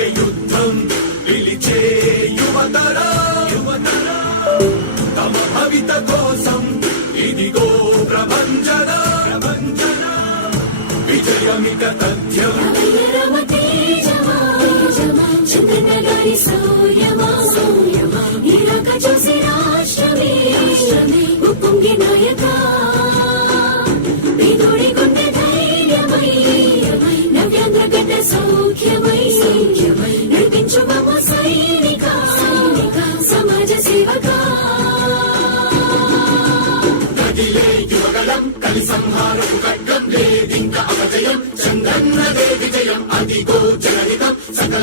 మొదలయ్యే యుద్ధం పిలిచే యువతర? యువతర తమ భవిత కోసం ఇదిగో ప్రభంజన ప్రభంజన విజయమిక తథ్యం. సూర్యమా సూర్యమా చూసి రాష్ట్రమే రాష్ట్రమే.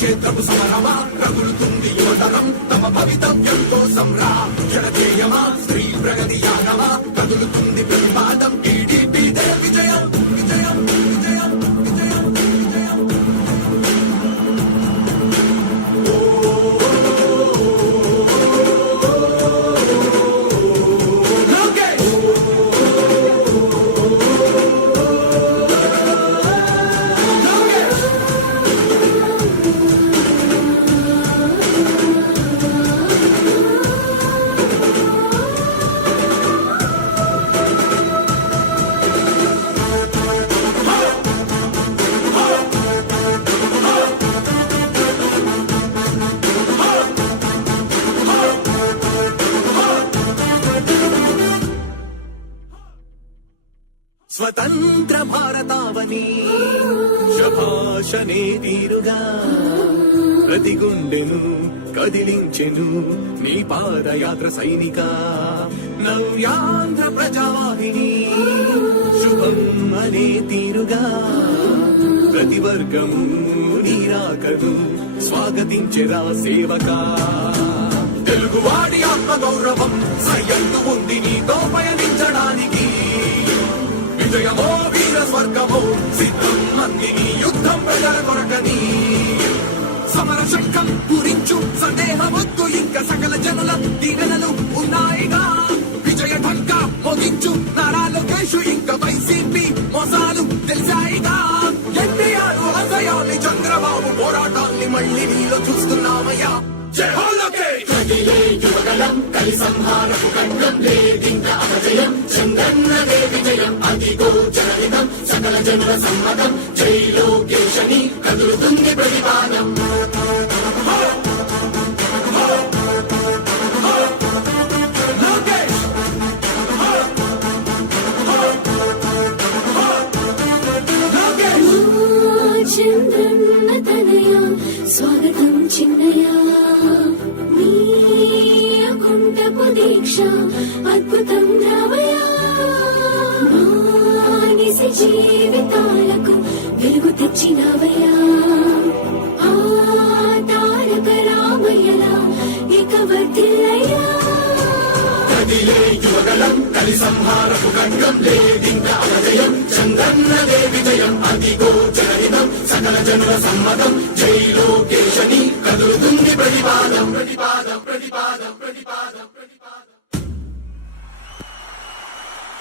యుద్ధమా రణక్షేత్రపు సమరమా రగులుతుంది యువతరం తమ భవితవ్యం కోసం రా. జనజేయమా శభాషనే తీరుగా. ప్రతి గుండెను కదిలించెను నీ పాదయాత్ర సైనిక. నవ్యాంధ్ర ప్రజావాహిని శుభం అనే తీరుగా. ప్రతి వర్గము నీరాకను స్వాగతించెరా సేవకా. తెలుగువాడి ఆత్మ గౌరవం సయ్యందు ఉంది నీతో పయనించడానికి విజయమో సమర శంఖం పూరించు. సందేహమొద్దు ఇంకా సకల జనుల దీవెనలు ఉన్నాయిగా. విజయ ఢంక మోగించు. నారా లోకేష్ ఇంకా వైసీపీ మోసాలు తెలిసాయిగా. ఎన్టీఆర్ ఆశయాల్ని చంద్రబాబు పోరాటాన్ని మళ్ళీ నీలో చూస్తున్నామయ్యా. జై యువగలం కలి సంహారపు ఖండం లేదింక అపజయం. చంద్రన్నదే విజయం అదిగో జనహితం సకల జనుల సమ్మతం జై లోకేశని కదులుతుంది ప్రతిపాదం. అద్భుతం రావయ మానిసి జీవితాలకు వెలుగు తెచ్చినవయ్యా తారక రామయ్యలా ఇక వర్ధిల్లయ్యా కదిలే యువగలం కలి సంహారపు ఖడ్గం లేదింక అపజయం చంద్రన్నదే విజయం అదిగో జనహితం సకల జనుల సమ్మతం జై లోకేశని కదులుతుంది ప్రతిపాదం ప్రతిపాదం.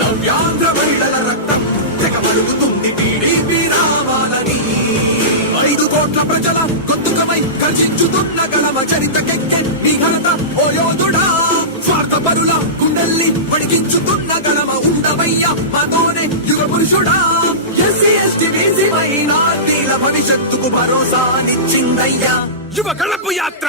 నవ్యాంధ్ర మహిళల రక్తం తెగమలుగుతుంది టీడీపీ రావాలని. ఐదు కోట్ల ప్రజల గొంతుకమై కర్షించుతున్న గలవ చరితకెక్కె నీ ఘనత ఓ యోధుడా. స్వార్థ పరుల గుండెల్ని పడిగించుతున్న గలవ ఉండవయ్యా మాతోనే యుగ పురుషుడా. ఎస్సీ ఎస్టీ బీసీ మైనార్టీల భవిష్యత్తుకు భరోసా నిచ్చిందయ్యా యువ కళపు యాత్ర.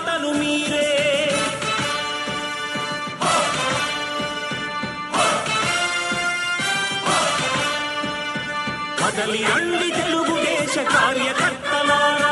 కదలి రండి తెలుగుదేశ కార్యకర్తలారా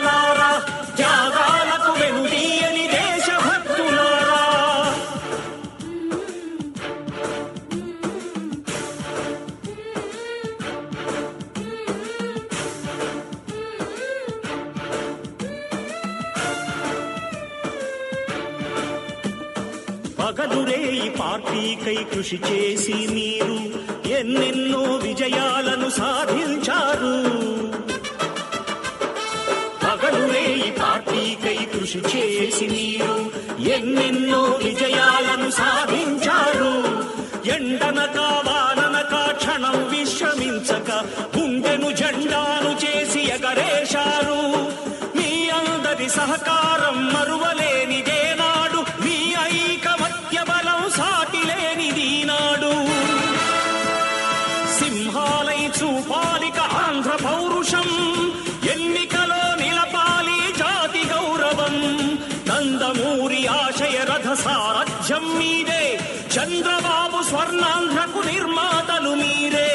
పార్టీకై కృషి చేసి మీరు ఎన్నెన్నో విజయాలను సాధించారు. పగలురే ఈ పార్టీకై కృషి చేసి మీరు ఎన్నెన్నో విజయాలను సాధించారు. ఎండనక వాననక క్షణం విశ్రమించక గుండెను జెండాను చేసి ఎగరేశారు. సారథ్యం మీదే. చంద్రబాబు స్వర్ణాంధ్రకు నిర్మాతలు మీరే.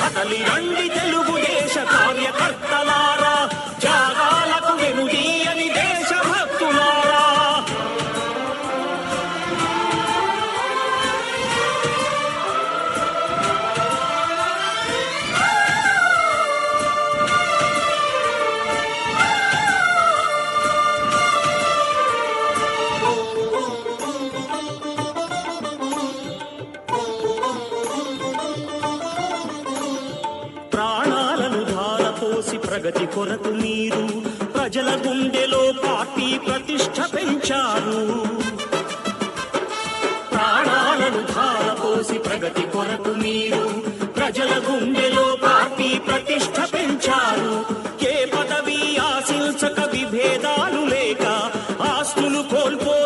కదలి రండి తెలుగుదేశ కార్యకర్తలారా. ప్రాణాలను ధారపోసి ప్రగతి కొరకు మీరు ప్రజల గుండెలో పార్టీ ప్రతిష్ట పెంచారు. ప్రాణాలను ధారపోసి ప్రగతి కొరకు మీరు ప్రజల గుండెలో పార్టీ ప్రతిష్ట పెంచారు. ఏ పదవి ఆశించక విభేదాలు లేక ఆస్తులు కోల్పో